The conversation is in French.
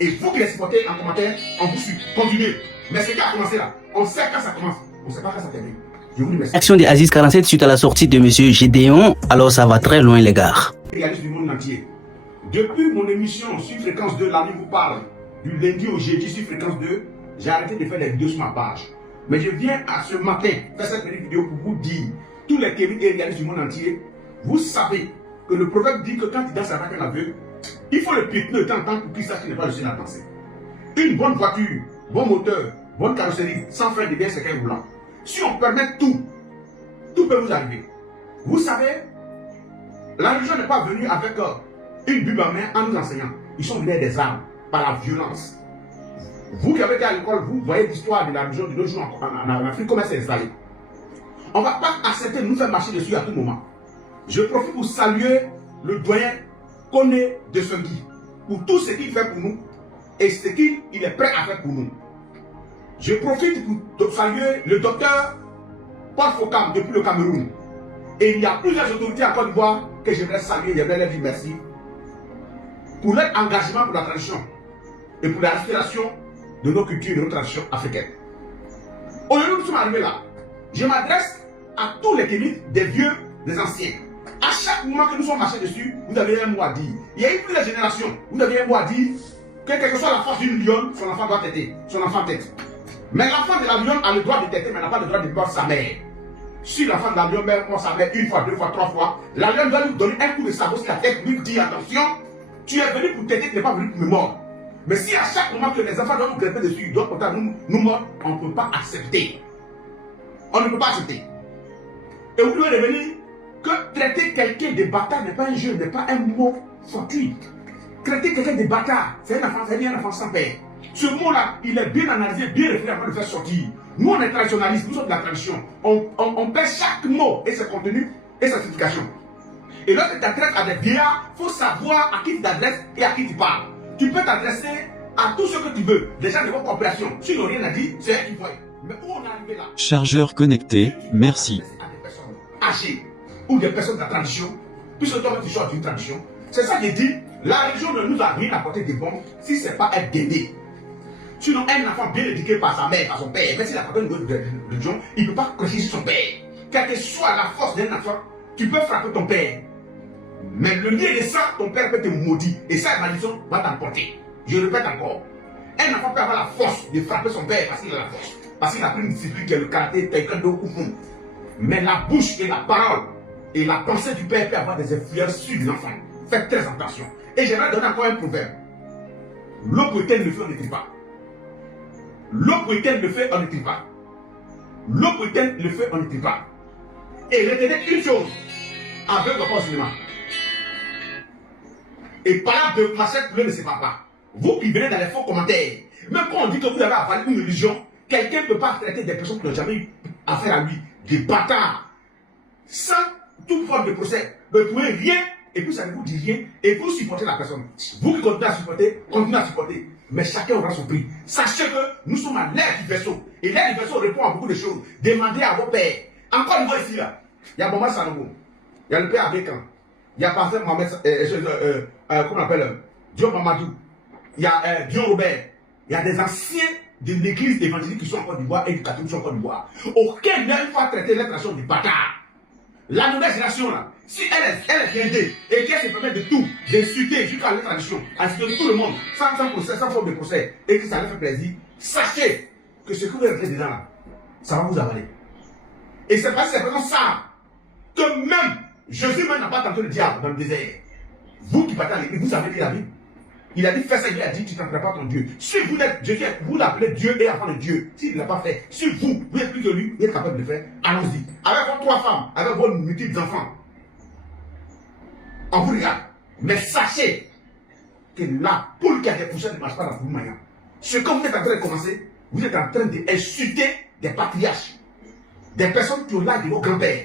Et vous qui les supportez en commentaire, on vous suit. Continuez. Mais ce qui a commencé là, on sait quand ça commence. On ne sait pas quand ça termine. Je vous remercie. Action de Aziz 47 suite à la sortie de M. Gédéon, alors ça va très loin les gars. Réaliste du monde entier. Depuis mon émission sur Fréquence 2, la vie vous parle, du lundi au jeudi sur Fréquence 2, j'ai arrêté de faire des vidéos sur ma page. Mais je viens à ce matin faire cette petite vidéo pour vous dire, tous les Kevin et réalistes du monde entier, vous savez que le prophète dit que quand il danse avec un aveugle, il faut le piétiner de temps en temps pour qu'il sache qu'il n'est pas le seul à danser. Une bonne voiture, bon moteur, bonne carrosserie, sans frein de bien séquin roulant. Si on permet tout, tout peut vous arriver. Vous savez, la religion n'est pas venue avec une Bible en main en nous enseignant. Ils sont venus des armes, par la violence. Vous qui avez été à l'école, vous voyez l'histoire de la religion de nos jours en Afrique, comment elle s'est installée. On ne va pas accepter de nous faire marcher dessus à tout moment. Je profite pour saluer le doyen Koné de Sengui pour tout ce qu'il fait pour nous et ce qu'il est prêt à faire pour nous. Je profite pour saluer le docteur Paul Fokam depuis le Cameroun. Et il y a plusieurs autorités en Côte d'Ivoire que j'aimerais saluer, j'aimerais leur dire merci pour leur engagement pour la tradition et pour la respiration de nos cultures et de nos traditions africaines. Aujourd'hui, nous sommes arrivés là. Je m'adresse à tous les Kémites, des vieux, des anciens. À chaque moment que nous sommes marchés dessus, vous avez un mot à dire. Il y a eu plusieurs générations, vous avez un mot à dire que quelle que soit la force d'une lionne, son enfant doit têter, son enfant tête. Mais l'enfant de la lionne a le droit de têter, mais n'a pas le droit de mordre sa mère. Si l'enfant de la lionne mord sa mère une fois, deux fois, trois fois, la lionne doit lui donner un coup de sabot sur la tête, lui dire attention, tu es venu pour têter, tu n'es pas venu pour me mordre. Mais si à chaque moment que les enfants doivent nous greffer dessus, doivent porter nous mordre, on ne peut pas accepter. On ne peut pas accepter. Et vous devez revenir que traiter quelqu'un de bâtard n'est pas un jeu, n'est pas un mot fortuit. Traiter quelqu'un de bâtard, c'est un enfant sans père. Ce mot-là, il est bien analysé, bien réfléchi avant de le faire sortir. Nous, on est traditionnalistes, nous sommes de la tradition. On pèse chaque mot et ses contenus et sa signification. Et lorsque tu t'adresses à des vieillards, il faut savoir à qui tu t'adresses et à qui tu parles. Tu peux t'adresser à tous ceux que tu veux. Les gens de votre compréhension, s'ils n'ont rien à dire, c'est eux qui voient. Mais où on est arrivé là? Chargeur connecté, merci. À des personnes âgées ou des personnes de la tradition, puisque toi tu sors d'une tradition. C'est ça qui dit, la religion ne nous a rien apporté de bon si ce n'est pas être guidé. Sinon, un enfant bien éduqué par sa mère, par son père, même s'il a pas une religion, il ne peut pas cracher sur son père. Quelle que soit la force d'un enfant, tu peux frapper ton père. Mais le lien de ça, ton père peut te maudire. Et cette malédiction va t'emporter. Je répète encore. Un enfant peut avoir la force de frapper son père parce qu'il a la force. Parce qu'il a pris une discipline qui est le karaté, taekwondo ou fond. Mais la bouche et la parole et la pensée du père peut avoir des influences sur l'enfant. Faites très attention. Et j'aimerais donner encore un proverbe. L'eau brutaine le fait, on ne trie pas. L'eau brutaine le fait, on ne trie pas. L'eau brutaine le fait, on ne trie pas. Et retenez une chose. Avec le cinéma. Et par là, de Machette Poulet ne se va pas. Vous qui venez dans les faux commentaires, même quand on dit que vous avez avalé une religion, quelqu'un ne peut pas traiter des personnes qui n'ont jamais eu affaire à lui, des bâtards, sans toute forme de procès. Vous ne pouvez rien, et puis ça ne vous dit rien, et vous supportez la personne. Vous qui continuez à supporter, continuez à supporter. Mais chacun aura son prix. Sachez que nous sommes à l'air du vaisseau. Et l'air du vaisseau répond à beaucoup de choses. Demandez à vos pères. Encore une fois ici, là, il y a Boma Sanogo, il y a le père Abékan, il y a Pasteur Mohamed, comment on appelle, Dion Mamadou, il y a Dion Robert, il y a des anciens de l'église évangélique qui sont en Côte d'Ivoire et du catholique qui sont en Côte d'Ivoire. Aucun n'a une fois traité la tradition du bâtard. La nouvelle génération là, si elle est blindée et qu'elle se permet de tout, d'insulter jusqu'à la tradition, insulter tout le monde, sans procès, sans forme de procès, et que ça leur fait plaisir, sachez que ce que vous avez dedans là, ça va vous avaler. Et c'est parce que c'est vraiment ça que même Jésus même n'a pas tenté le diable dans le désert. Vous qui partez à l'église, vous avez lu la Bible. Il a dit fais ça, il a dit tu n'entreras pas ton Dieu. Si vous êtes Jésus, vous l'appelez Dieu et enfant de Dieu. S'il ne l'a pas fait, si vous êtes plus que lui, vous êtes capable de le faire, allons-y. Avec vos 3 femmes, avec vos multiples enfants. On vous regarde. Mais sachez que la poule qui a des poussières ne marche pas dans la poule maillot. Ce que vous êtes en train de commencer, vous êtes en train d'insulter des patriarches. Des personnes qui ont l'âge de vos grands-pères.